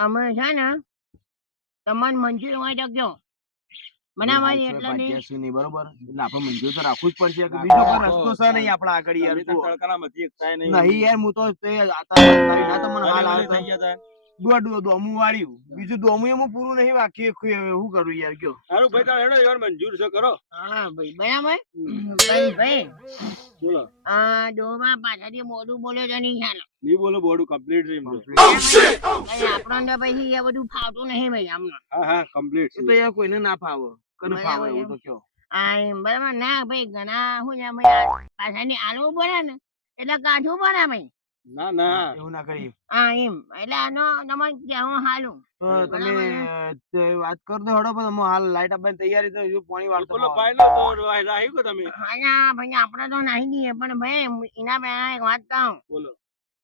અમે છે ને તમને મંજૂર હોય તો કયો બનાવવાની હાલ એટલે છે નહીં ભાગ્યા નહીં બરોબર એટલે આપણે મંજૂર તો રાખવું જ પડશે કે બીજો કોઈ રસ્તો છે નહીં આપણા આગળ યાર નહીં યાર હું તો તે આતા ના તો મને હાલ આવતા દોમું વાળ્યું બીજું દોમું એમ પૂરું નહીં બાકી શું કરું યાર કયો સારું ભાઈ તારે હેડો યાર મંજૂર છે કરો હા ભાઈ બરાબર ભાઈ બોલો ડોમાં પાછળથી મોઢું બોલે તો નહીં ચાલો ની બોલો બોર્ડ કમ્પ્લીટ છે આપણને પછી એ બધું ફાવતું નહીં ભાઈ આમને હા હા કમ્પ્લીટ એ તો યાર કોઈને ના ફાવે કને ફાવે એવું તો કયો બરાબર ના ભાઈ ઘણા શું છે ભાઈ પાછળની આલવું પડે ને એટલે કાઠું પડે ભાઈ ના ના એવું ના કરીએ હા એમ એટલે આનો તમારે કેવું હાલું તો તમે વાત કર દો હડો પણ અમે હાલ લાઈટ આપવાની તૈયારી તો હજુ પાણી વાળતો બોલો ફાઈનલ તો રાહી કો તમે હા ભાઈ આપણે તો નહીં દઈએ પણ ભાઈ એના પહેલા એક વાત કહું બોલો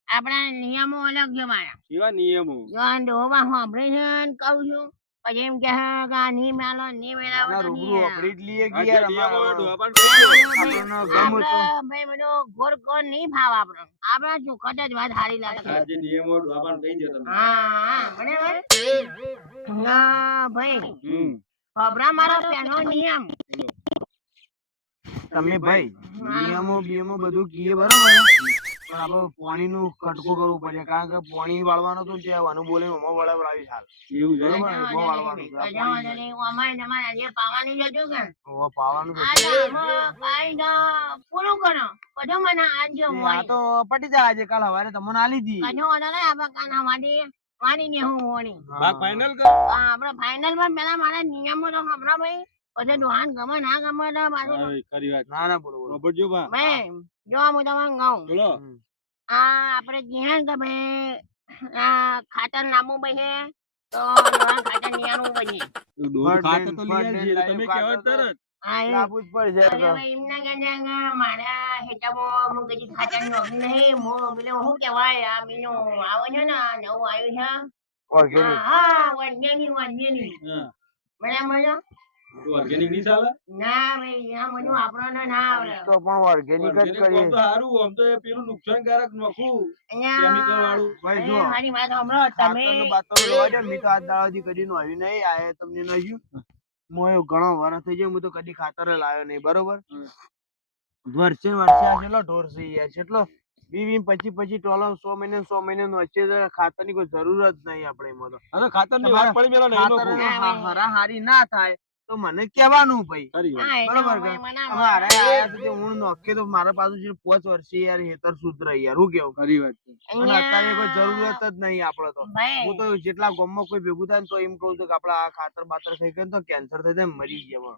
આપણા નિયમો અલગ છે મારા કેવા નિયમો જો આ ડોબા સાંભળી છે ને કહું છું પછી એમ કે ની મેલો ની મેલાવો તો રૂબરૂ અપડી જ લઈએ કે આ જે યાર નિયમો હોય અમારો ડોહાપાન આપણને ગમે તો ભાઈ બધું ઘોર ઘોર નહીં ફાવ આપણે આપણા ચોખટ જ વાત સારી લાગે આ જે નિયમો હોય ડોહાપાન કહી દો તમે હા બરાબર ના ભાઈ ખબરા મારો પેનો નિયમ તમે ભાઈ નિયમો બિયમો બધું કીએ બરાબર પણ આપણે પાણી નું ખટકો કરવું પડે કારણ કે પાણી વાળવાનું તો ત્યાં બોલે મમ્મા વળાવડાવી હાલ એવું છે બરાબર ને? બહુ વાળવાનું છે. આ પાણી પાવાનું જ હતું કે હવે પાવાનું તો આ પૂરું કરો કજો મને આજો છે. આ તો પટી જાય આજે કાલ હવારે તમને આલી દી કજો વાળો ને આપણે કાના વાડી ને હું હોણી ભાગ ફાઈનલ કર આપણે ફાઇનલ માં પેલા મારા નિયમો તો ખબરા ભાઈ પછી દુહાન ગમે ના ગમે તો પાછું ખરી વાત ના ના બોલો બોલો રોબર્ટ બા ભાઈ જો હું તમને કહું બોલો આપણે કહીએ કે ભાઈ ખાતર નામું બને તો નવા ખાતર નિયાનું બને ડોહા ખાતે તો લઈ આવજે તો તમે કહેવા તરત લાવવું જ પડશે અરે ભાઈ એમના કહેતા મારા હેઠળમાં હું કદી ખાતર નોખી નહીં હું પેલું શું કહેવાય આ પેલું આવે છે ને નવું આવ્યું છે ઓર્ગેનિક હા વર્ગેનિક હા બરાબર છે ઓર્ગેનિક ની ચાલે ના ભાઈ આ બધું આપણને ના આવડે તો પણ ઓર્ગેનિક જ ઓર્ગેનિક કરીએ આમ તો સારું આમ તો એ પેલું નુકસાનકારક નખું અહીંયા કેમિકલ વાળું ભાઈ જો મારી વાત સાંભળો તમે ખાતરનું બાતરનું લેવા દે મેં તો આજ દાડાથી કદી નોવ્યું નહીં આ તમને નહીં મોય ઘણો વરસ થઈ ગયો હું તો કદી ખાતર લાવ્યો નહીં બરોબર વર્ષે વર્ષે આ કેટલો ઢોર છે યાર કેટલો 20-25 ટોલો 100 મહિને નો વચ્ચે ખાતરની કોઈ જરૂર જ નહીં આપણે એમાં તો અરે ખાતર ની વાત પડી મેલો નહીં ખાતર નખું હારાહારી ના થાય તો મને કહેવાનું ભાઈ ખરી વાત હા, બરોબર એનો કે મને ના અમારે આયા તો તે હું નોખે તો મારા પાછું છે 5 વર્ષે યાર હેતર સુધરે યાર હું કેવું ખરી વાત છે અને અત્યારે કોઈ જરૂરત જ નહીં આપડે તો ભાઈ હું તો જેટલા ગામમાં કોઈ ભેગું થાય ને તો એમ કહું છું કે આપડે આ ખાતર બાતર ખાઈ ગયું તો કેન્સર થઈ જાય મરી ગયા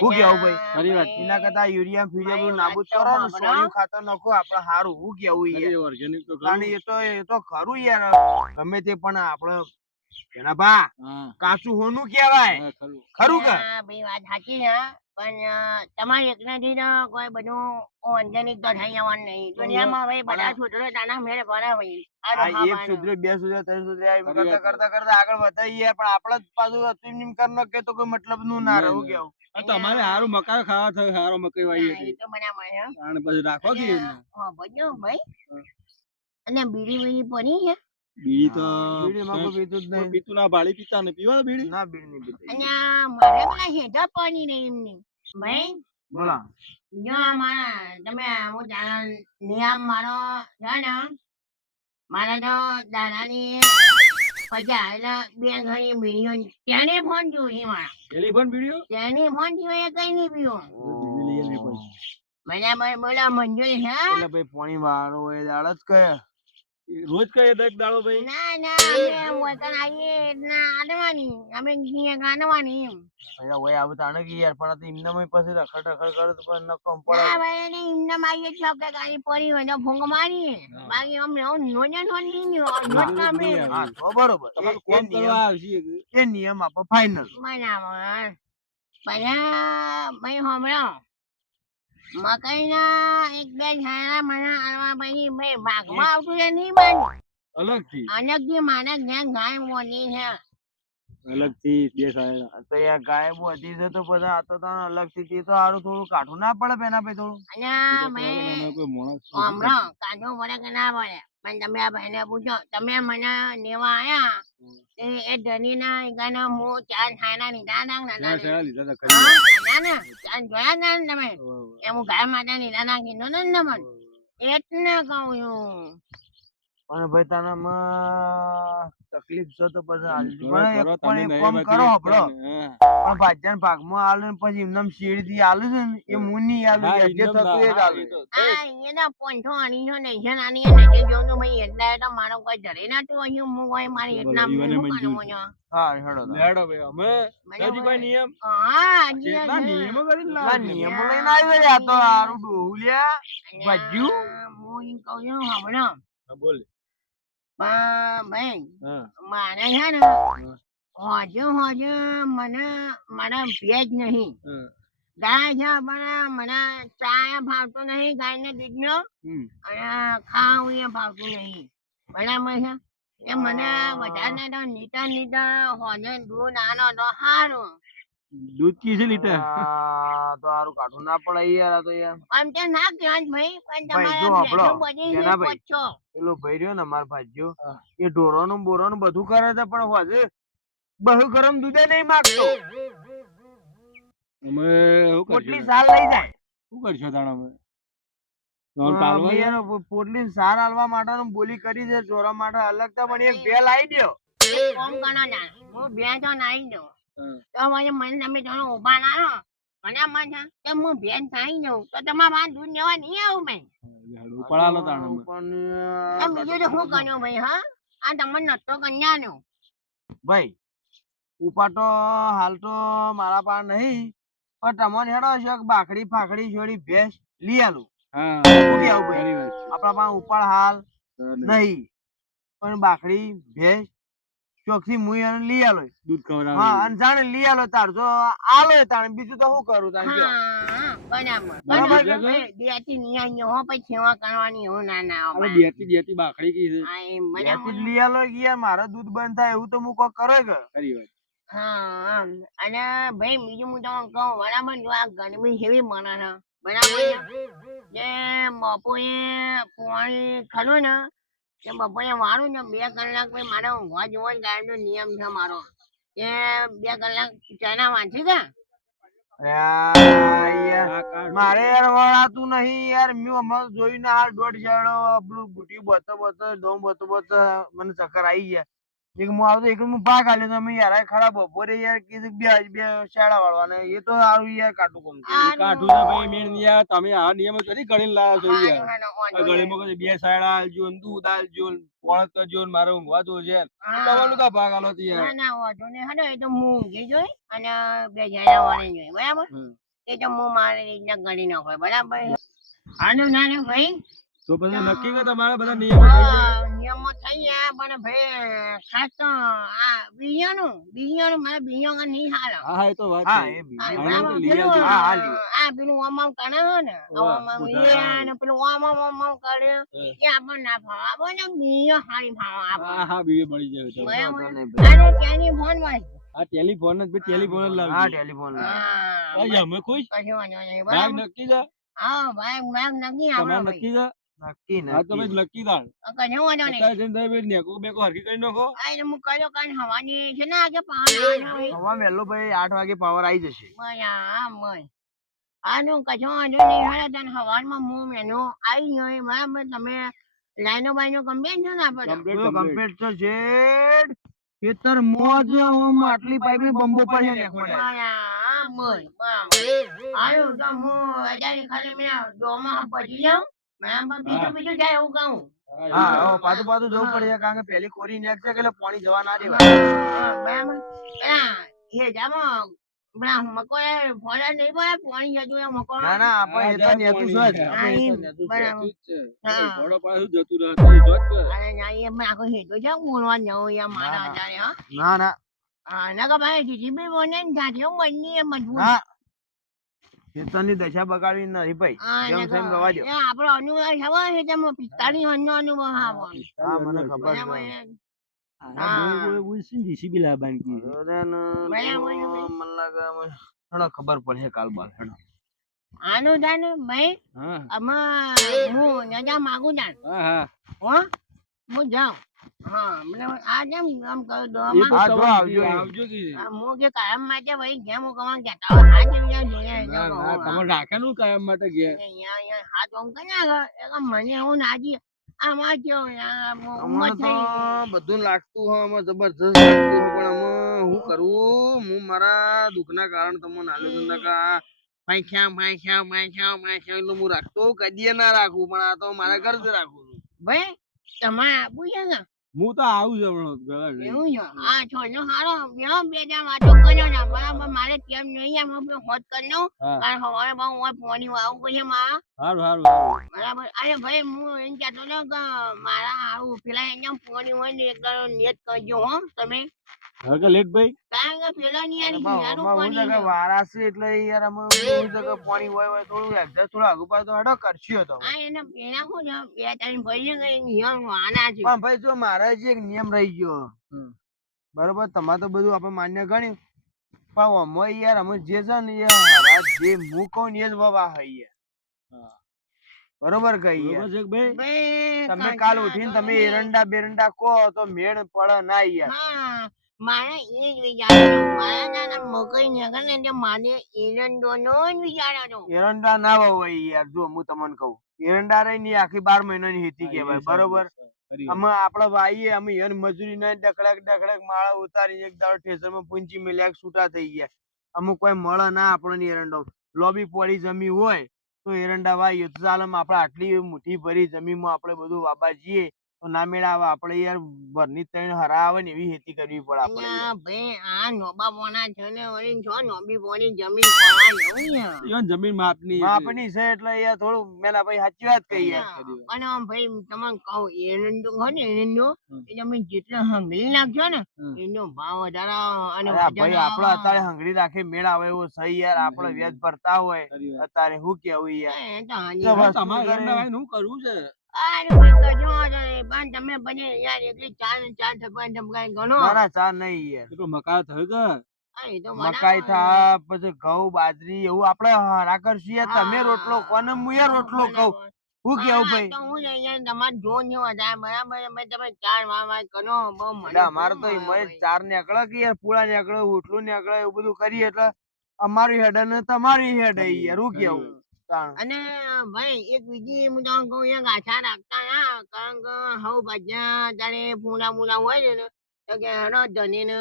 હું કેવું ભાઈ ખરી વાત. એના કરતા યુરિયા ફ્યુરિયા બધું નાબૂદ કરો ને સોયું ખાતર નાખો આપડે સારું હું કેવું યાર ખરી ઓર્ગેનિક તો કારણ ખરું એ તો ખરું યાર ગમે તે પણ આપડે એના ભા હા કાચું હોનું કહેવાય હા ખરું ખરું કે હા, ભાઈ વાત સાચી છે પણ તમારે એકનાથી તો કોઈ બધું ઓર્ગેનિક તો થઈ જવાનું નહીં દુનિયામાં ભાઈ બધા છોકરો તાના મેળે પડે ભાઈ આ તો આ હા એક બાનું. સુધરે બે સુધરે ત્રણ સુધરે એમ ખરી કરતા વાત કરતા કરતા આગળ વધાઈએ પણ આપડે જ પાછું અતિમ નિમ કર નાખીએ તો કોઈ મતલબ નું ના રહે હું કેવું આ તમારે સારું મકાઈ ખાવા થાય સારો મકાઈ વાવી હા, એ હતી તો બરાબર છે. અને પછી રાખો કે હા, બધું ભાઈ અને બીડી પડી છે બીડી તો બીડીમાં કોઈ પીતું જ નહીં. પીતું ના ભાળી પીતા ને પીવા બીડી ના બીડી નહીં પીતા. અને મારે પેલા હેઠળ પડી નહીં એમની ભાઈ બોલા જો મારા તમે હું નિયમ મારો છે ને મારે તો દાદાની પૈસા એટલે બે ઘણી બીડીઓ તેને ફોન જોઈ મારા ટેલિફોન વિડિયો તેને ફોન જોઈ કઈ નહીં પીવો લઈ લે પછી બરાબર બોલા મંજૂરી છે એટલે ભાઈ પાણી વાળો એ દાળ જ કહે રોજ કઈ દક દાડો ભાઈ ના ના અમે વતન આવીએ એટલે આડવાની અમે ગાનવાની એમ અહીંયા હોય આવું તાણે કે યાર પણ આ તો એમનામાં પછી રખડ રખડ કરે તો પણ નકમ પડે ના ભાઈ એને એમને મારીએ છો કે ગાડી પડી હોય તો ભૂંગ મારીએ બાકી અમે નોને નોટ કામે હા તો બરોબર તમારું એ કોમ નિયમ કરવા આવશે એ નિયમ આપો ફાઇનલ બરાબર બધા ભાઈ હમણો મકાઈના એક બે છાયરા મને આલવા પછી ભાઈ ભાગમાં આવતું છે નહીં બાજુ અલગથી અલગથી માને જ્ઞાન ગાય મોની છે અલગથી બે સાયરા તો યાર ગાય હતી છે તો બધા આ તો તાણ અલગથી તે તો સારું થોડું કાઠું ના પડે પેના ભાઈ થોડું અને મેં કોઈ માણસ હમણાં કાઢો પડે કે ના પડે પણ તમે આ ભાઈને પૂછો તમે મને લેવા આયા એ ધણીના એકાના હું ચાર છાના લીધા હતા ને ચાર દાદા ચાર લીધા તા હા, ખરી. દાદા ને ચાર જોયા હતા ને તમે ઓવે, એ હું ગાય માતા લીધા હતા કીધું ને તમને ઓવે. એટલે કહું છું અને ભાઈ તારામાં તકલીફ છે તો પછી હાલજો. કરો, પણ કરો, એક તમે પણ એક નહીં કામ એમાંથી કરો એક હભળો. હા. પણ ભાજ્યાના ભાગમાં આલે ને પછી એમનેમ શેરડી આલે છે ને એ હું નહીં આલું. હા, જે ઇન્દમ થતું ના, એ જ હા, આલું. એ તો આ એના પોંચો આણીનો નૈશન આની નજે જોઉં તો ભાઈ એટલે તો મારો કોઈ ધરે નતું અહીં હું કોઈ મારી બોલો, એટલા ઈવોને શું મંજૂર કરવું છે. છે હા હેડો તાર. લેડો ભાઈ, અમે બરાબર. હજી કોઈ નિયમ હા કેટલા નિયમો કરીને ના લાવે છે. નિયમો લઈને આવી રહ્યા તો હારું ડોહું લ્યા. ભજ્યું? હું એમ કહું છું હમણો હા, બોલ. પણ ભાઈ હા, મારે છે ને હજુ મને મારા ભેજ નહીં હા. ગાય છે પણ મને ચા ભાવતો નહીં ગાયને દૂધનો હમ. અને ખાવું એ ભાવતું નહીં બરાબર છે એ મને વધારે તો નીતા હોજે દૂધ આનો તો સારું દૂધ કી છે લીટર? આ તો હારું કાઢું ના પડે યાર. આ તો યાર આમ તો ના કહેવાય ભાઈ પણ ભાઈ જો તમારા હભળો, ભેજો બધી છે જેનાભાઈ. પચ્ચો પેલો ભાઈ રહ્યો ને માર ભાજ્યો હા. એ ઢોરોનું બોરોનું બધું કરે છે પણ હોજે બહુ ગરમ દૂધે નહીં માગતો. અમે શું પોટલી કરશું? સાલ લઈ જાય. શું કરશો તાણ અમે? નોન પાલવા અમે છે? યાર પોટલી સાર આલવા માટેનું બોલી કરી છે ઢોરા માટે અલગ તો પણ એક બે લાવી દ્યો. એક કામ કરો ને હું બે તો નાઈ દઉં હા. તો પછી મને તમે થોડો ઉભા ના રહો અને મને કે હું ભેન નાઈ દઉં તો તમારા પાસે દૂધ લેવા નહીં આવું મેં હેડો, ઉપાડાલો તાણ અમે. એમ બીજું તો શું કર્યું ભાઈ હા આ તમને નતો કન્યાનો ભાઈ ઉપા તો હાલ તો મારા પાસે નહીં પણ તમને હેડો છે કે બાકડી ફાકડી છોડી ભેંસ લઈ આલું. હા, શું કેવું ભાઈ? ખરી વાત છે. આપણા પાસે ઉપાડ હાલ નહીં. નહીં પણ બાકડી ભેંસ ચોકથી મુઈ અને લઈ આલો. દૂધ ખવડાવે. હા અને જાણે લઈ આલો તાર જો આલો તાણે બીજું તો શું કરું તાણે કયો. હા બરાબર બરાબર છે? દેતી નિયાની હો પછી સેવા કરવાની હું ના ના આપણે અમારે. દેતી બાકડી કી છે. હા એમ ત્યાંથી બરાબર જ લઈ આલો કે યાર મારે દૂધ બંધ થાય એવું તો હું કોક કરે કે. ખરી વાત. હા અને ભાઈ બીજું હું તમને કહું બરાબર જો આ ગરમી કેવી મને છે બરાબર છે? જે બપોરે પાણી ખરું ને કે બપોરે વાળું ને 2 કલાક ભાઈ મારે ઊંઘવા જેવો જ ગાયનો નિયમ છે મારો કે 2 કલાક ચાના વાંચી ગયા યાર આ કાઢ. મારે યાર વળાતું નહીં યાર. મેં હમણાં જોયું ને હાલ દોઢ જાડો પેલું બુટી બતો ડોમ બતો મને ચક્કર આવી ગયા. એક હું આવતો એક હું ભાગ આલ્યો તો અમે યાર ખરાબ બપોરે યાર કીધું બે શાળા વાળવાને એ તો સારું યાર કાટું કોમ છે. કાઠું તો ભાઈ મેળ નહીં આવે. તમે આ નિયમો ચોથી ગણીને લાવ્યા છો યાર? આ ગળીમાં કદી 2 સાયડા આલજો ને દૂધ આલજો ને પોણત કરજો ને મારે ઊંઘવા તો છે ને. તમારું કા ભાગ આલો તો યાર? ના ના વાંધો નહીં હેડો એ તો હું ઊંઘી જોઈ અને 2 જણા વાળી જોઈ બરાબર હમ. એ તો હું મારી રીતના કરી નાખો બરાબર હાલો ના ના ભાઈ તો પછી નક્કી કે તમારા બધા નિયમો થઈ ગયા? નિયમો થઈ ગયા પણ ભાઈ ખાસ તો આ બિરિયાનું મારે બિરિયાની નહીં હાલો હા, એ તો વાત હા છે. એ આ બીજું હા, બરાબર લઈ પેલું, આવજો. હા, હા, લઈ. આ પેલું ઓમ કરે હે ને વાહ, ઓમ ઉધાર. ને પેલું ઓમ કરે એ આપણને ના ભાવે આપણને બિરિયા હારી ભાવે હા, આપણને હા, બીજે મળી જાય તો. બરાબર વાંધો નહીં ભાઈ. અને ત્યાંની ફોન માં આ ટેલિફોન જ ભાઈ, ટેલિફોન જ હા લાવજો. ટેલિફોન હા ભાઈ, અમે ખુશ. કશો વાંધો નહીં ભાગ બરાબર નક્કી છે? હા ભાઈ નક્કી તમારે આપણો નક્કી છે? નક્કી હા, તો નક્કી. ભાઈ નક્કી તાણ. કશો વાંધો નહીં અત્યારે જઈને તમે ભાઈ નેકો બેકો હરખી કરી નાખો. આ એને હું કર્યો કારણ હવાની છે ને આજે પાણી હવા વહેલો ભાઈ 8 વાગે પાવર આવી જશે. આનું કશો વાંધો નહીં હેડે તને હવારમાં હું મેનો આવી ગયો બરાબર તમે લાઈનો બાઈનો કમ્પ્લેન છે ને આપણે Complete, તો complete. કમ્પ્લીટ તો શેડ ખેતર મોજ આમ આટલી પાઇપ બંબો પર છે ને બરાબર આયું તો હું અત્યારે ખાલી મેં ડોમાં પડી જાઉં બરાબર બીજું જાય એવું કહું હા હવે પાછું જવું પડે છે કારણ કે પેલી કોરી નેક છે કે એટલે પાણી જવા ના દેવાય. બરાબર પેલા એ જામો પેલા મકોએ ફોડા નહીં પડે પાણી જતું એ મકો ના ના આપણે એ તો નેતું છે જ. હા, આપણે એ તો એમ. નેતું છે. બરાબર. ઠીક છે. હા. ઘોડો પાછું જતું રહે. તો એ જોત કર. અરે ના એ મેં આખો હેતો છે બોલવા જવું યાર મારા ના. અત્યારે હા ના ના હા ના કે ભાઈ જીજીબી બોને ને સાથે હું બની એ મજબૂત ના ખેતરની દશા બગાડવી નહીં ભાઈ. હા જેમ ના તેમ રવા દો. એ આપણો અનુભવ ખબર છે તેમાં 45 નો અનુભવ આવવાનો હા મને ખબર બરાબર છે. છે? આ બોય બોય બોય શું જીસીબી લાવવાની કી છે? હવે ને બરાબર છે ભાઈ. મને લાગે હેડો ખબર પડશે કાલ બાદ હેડો. આનું જાણ ભાઈ હા, આમાં હું નજા માગું જાણ હા, હા. હો હું જાઉં. હા, મને આ જેમ આમ કહું એ દોમાં. તો હા, જો તમારે આવજો એ. આવજો કે હું કે કાયમ માટે ભાઈ જેમ હું કમાવા કહેતા હોય, આ જેમ જેમ જોઈએ ના જેમ ના કહું, તમે હા. રાખેલું કાયમ માટે ઘેર અહીંયા હાથ ઓમ કરી નાખે, એટલે મને એવું નાજી આમાં કેવું યાર, ઉંમર અમને તો થઈ ગઈ. બધું લાગતું હોય આમાં જબરજસ્ત લાગતું હોય પણ આમાં હું કરું હું મારા દુઃખના કારણ તમને આલ્યું તું નકા એટલે હું રાખતો કદીએ ના રાખું પણ આ તો મારા ઘર જ રાખું છું. ભાઈ તમારે આપવું છે ને? હું તો આવું જ હમણાં ઘરે જઈને. એવું છે? આ છોડનો હારો બેહો, બે દાડા વાતો કર્યો ને, બરાબર. મારે કેમ નહીં એમ આપણે હોત કરી લઉં, હા કારણ સવારે બહુ હોય પોણી વાવું પડશે મારા, સારું સારું બરાબર. અરે ભાઈ હું એમ કહેતો હતો કે મારા આવું પેલા એમ પોણી હોય ને એક દાડો નેટ કરજો હો તમે, હવે કે લેટ ભાઈ કારણ કે પેલા ની યાર અને હીરાનું આમાં હું પાણી છે કે છે. વારાસી એટલે યાર અમે હું છે કે પાણી હોય થોડું એડજસ્ટ થોડું આગુ પાછું હેડો કરશું તો આ એને પેલા શું છે, બે ત્રણ ભાઈ છે કે હીરાનું આના છે. પણ ભાઈ જો મારા જે એક નિયમ રહી ગયો હમ. બરોબર તમારે તો બધું આપણે માન્ય ગણ્યું પણ અમે યાર અમે જે છે ને યાર જે હું કહું ને એ જ વવા હઈ હા. બરોબર કઈ યાર બરોબર છે કે ભાઈ ભાઈ તમે કાકા કાલ ઉઠીને તો તમે નહીં. એરંડા બેરંડા કહો તો મેળ પડે ના યાર હા, મારે એ જ વિચાર હતો. મારા નાના મકઈ નીકળે ને એટલે મારે એરંડોનો જ વિચાર હતો. એરંડા ના વવાય યાર જો હું તમને કહું એરંડા રહી ને આખી 12 મહિનાની હેતી કહેવાય બરોબર અમે આપડે વાઈએ અમે યન મજૂરી ના ડકડક ડકડક માળા ઉતારી એક દાડો ઠેસરમાં પૂંચી મેલ્યા છૂટા થઈ ગયા અમુક કોઈ મળે ના આપણને એરંડો લોબી પોળી જમી હોય તો એરંડા વાઈએ તો ચાલે આપણે આટલી મુઠ્ઠી ભરી જમીનમાં આપણે બધું વાબા જઈએ તો ના મેળાવે આપણે યાર ભરની ત્રણ હરા આવે ને એવી ખેતી કરવી પડે આપણે અલ્યા ભાઈ આ નોબા બોના છે ને વળી જો નોબી બોની જમીન પડા જવું યાર. ઈવન જમીન માપની આપણી છે એટલે યાર થોડું મેલા ભાઈ સાચી વાત કહી યાર અને આમ ભાઈ તમને કહું એરંડો હોય ને એરંડો એ તમે જેટલા હંગલી નાખજો ને એનો ભાવ વધારે અને અરે વજન ભાઈ આપડે આવે. અત્યારે હંગરી રાખી મેળ આવે એવું સહી યાર આપડે વ્યાજ ભરતા હોય અત્યારે હું કેવું યાર એ તો હાની તો વાત. વસ્તુ તમારે કરે. એરંડા વાવીને શું કરવું છે અરે ભાઈ કશો વાંધો નહીં. પણ તમે બને યાર એકલી ચાર ને ચાર ઠપકાઈ ઠપકાઈ ગણો. ના ના ચા નહીં યાર એટલો મકાન થયો કે હા, એ તો મકાઈ બરાબર. થા પછી ઘઉં બાજરી એવું આપડે હરા કરશું યાર તમે હા, રોટલો કોને હું યાર રોટલો કહું બરાબર. હું કેવું હા, ભાઈ તો હું ને યાર તમારે જોર નહીં વધારે બરાબર. અમે તમે ચાર વાર કરો બહુ મને એટલે અમારે બહુ તો મળે એમાં ભાઈ. 4 નીકળે કે યાર પૂળા નીકળે ઉઠલું નીકળે એવું બધું કરીએ એટલે અમારી હેડ ને તમારી હેડ યાર હું કેવું તાણ. અને ભાઈ એક બીજી હું તમને કહું એક આશા રાખતા ના કારણ કે હવ ભજ્યા તારે પૂરા પૂરા હોય ને તો કે હેડો ધની ને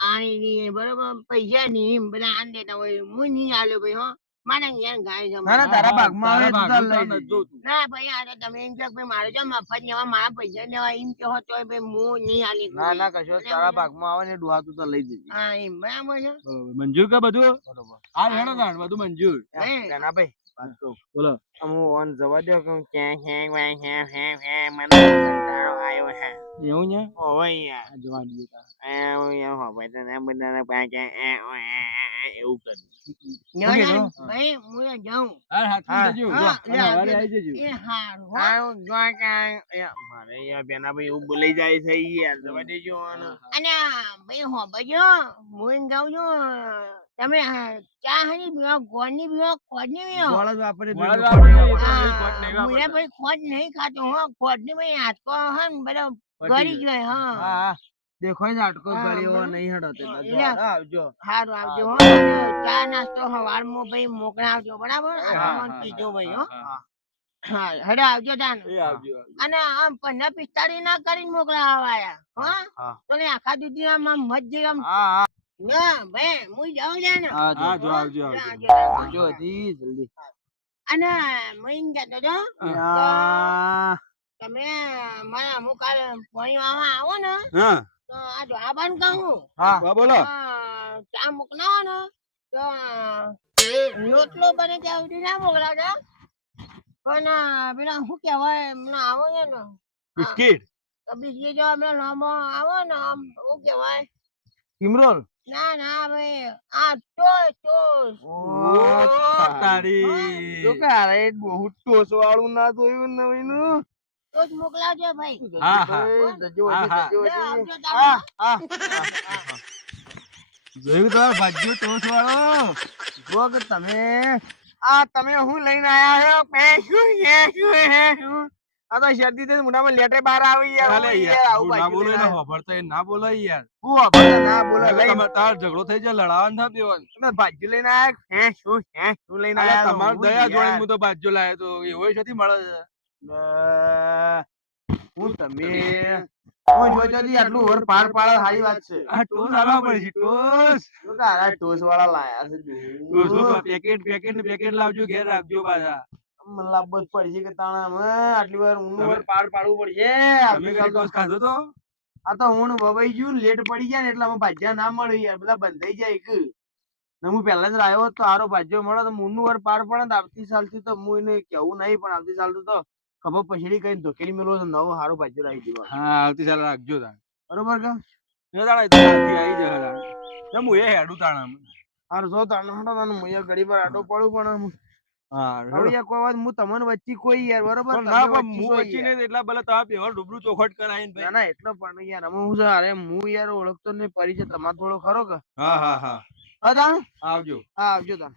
આણી બરોબર પૈસા નહીં બધા આન દેતા હોય હું નહીં આલ્યો ભાઈ હો મારે યાર ગાય છે ના ના તારા ભાગમાં આવે તો તાર લઈ નથી જજે. જોતું ના ભાઈ આ તો તમે એમ કહો કે ભાઈ મારે જો મફત લેવા મારા પૈસા લેવા એમ કહો તો ભાઈ હું નહીં આલી ના ના કશો તારા ભાગમાં આવે ને ડુહાતું તો લઈ જજે હા એમ બરાબર છે. બરોબર. મંજૂર કે બધું બરોબર હા હેડો તાણ બધું મંજૂર ના ભાઈ વાત કહું બોલો અમુ ઓન જવા દો કે મને કંટાળો આવ્યો હે એવું છે ઓવે યાર આ જવા દઈએ તાણ. એવું કર્યું ના, ઓકે, ના, તો? ભાઈ હું એ જાઉં. હા હાથમાં જજો હા, અને હવારે આવી જજો એ હારું હો. આવું જો કાંઈ મારે યાર બેના ભાઈ એવું બોલાઈ જાય છે યાર જવા દેજો આને. અને ભાઈ હોભળજો હું એમ કહું છું તમે ચા હની પીવો ગોળની પીવો ખોદની પીવો. ગોળ જ વાપરે ગોળ જ બીજું વાપરીએ, કોઈ એ તો નહીં ભાઈ ખોટ નહીં મુએ વાપરતા. ભાઈ ખોદ નહીં ખાતો હો ખોદની ભાઈ હાથકો હે ને બધો ગળી જાય હા. હા દેખો ને આટકો હા, ગળ્યો બરાબર. નહીં હડો તે હા, બધો એટલે- હડો આવજો હારું આવજો હો અને ચા નાસ્તો હવારમાં ભાઈ મોકલાવજો બરાબર હા, આ હા, તમને કીધું ભાઈ હો. હા, હા હેડો આવજો તાન. એ આવજો આવજો. અને આમ 15-45 ના કરીને મોકલાવા આયા હો હા તો ને આખા દૂધી આમ મત જે આમ હા હા ના ભાઈ હું જાઉં છે ને હા હા જો જો આવજો આવજો આવજો હજી જલ્દી અને હું એમ કહેતો હતો યા. તમે મારા અમુક કાલ પાણી વાળવા આવો ને હા તો આ ઢોબાને કહું હા હા બોલો ચા મોકલાવો ને તો રોટલો બને ત્યાં સુધી ના મોકલાવજો પણ પેલા શું કહેવાય એમને આવો છે ને બિસ્કિટ તો બીજી જો અમે લાંબો આવો ને આમ શું કહેવાય કિમરોલ ના ના ભાઈ આ ટોસ તારી જો કે અરે બહુ ટોસ વાળું ના જોયું નવીનું ટોસ મોકલાવજો ભાઈ હા, હા. જજો હા, હજી, હા. જજો લે, હજી. આવજો હા તારે. હા જોયું તમારે ભાગ્યો ટોસ વાળો જો કે તમે આ તમે હું લઈને આયા છો શું છે શું છે શું આ તો શરદી થી મોઢામાં લેટે બહાર આવી યાર અલે હું યાર આવું આવું ના બાજુ બોલો લઈને એને આવ્યો. હોભળતો એ ના બોલો યાર હું વાપરતા ના બોલે નકર લઈ તમારે તાર ઝઘડો થઈ જાય લડાવા ના દેવાનું તમે બાજુ લઈને આયા હે શું લઈને અલે આયા તમારે હું દયા જોડે યાર. હું તો બાજુ લાયો તો એવો શોથી મળે છે હું તમે હું જોઈતો હતી આટલું વર પાર પાડે સારી વાત છે. આ ટોસ આલવા પડે છે ટોસ જો કે આરા ટોસ વાળા લાયા છે ટોસનું પેકેટ ને પેકેટ લાવજો ઘેર રાખજો પાછા મને લાભ જ પડશે કે તાણા અમે આટલી વાર ઊનું તમે- વર પાર પાડવું પડશે તમે આવતીકાલ કદી તો ટોસ ખાધો તો આ તો હું વવાઈ ગયું ને લેટ પડી જાય ને એટલે અમે ભાજ્યા ના મળે યાર બધા બંધાઈ જાય કે ને હું પહેલા જ લાવ્યો હોત તો હારો ભાજ્યો મળે તો ઊનું વર પાર પડે ને આવતી સાલથી તો હું એને કેવું નહીં પણ આવતી સાલ તો ખબર પછડી કઈ ધોકેલી મેળવો તો નવો હારો ભાજ્યો રાખી દીધો હા આવતી સાલ રાખજો તાણ બરોબર કે એ તાણ એ તો શાંતિ આવી જશે તાણ ને હું એ હેડું તાણ હારું જો તાણ હટો તાણ હું યાર ઘડી પર આટો પડું પણ હા હવે યાર કોઈ વાત હું તમને વચ્ચે કોઈ યાર બરોબર પણ તમે ના પણ વચ્ચે હું કોઈ વચ્ચે યાર. નહીં એટલા ભલે તમે બેહો રૂબરૂ ચોખવટ કરાઈને ના ભાઈ ના એટલો પણ યાર અમે હું છે અરે હું યાર ઓળખતો નહીં પરિચય તમારો થોડો ખરો કે હા હા હા હા તાણ આવજો હા આવજો તાણ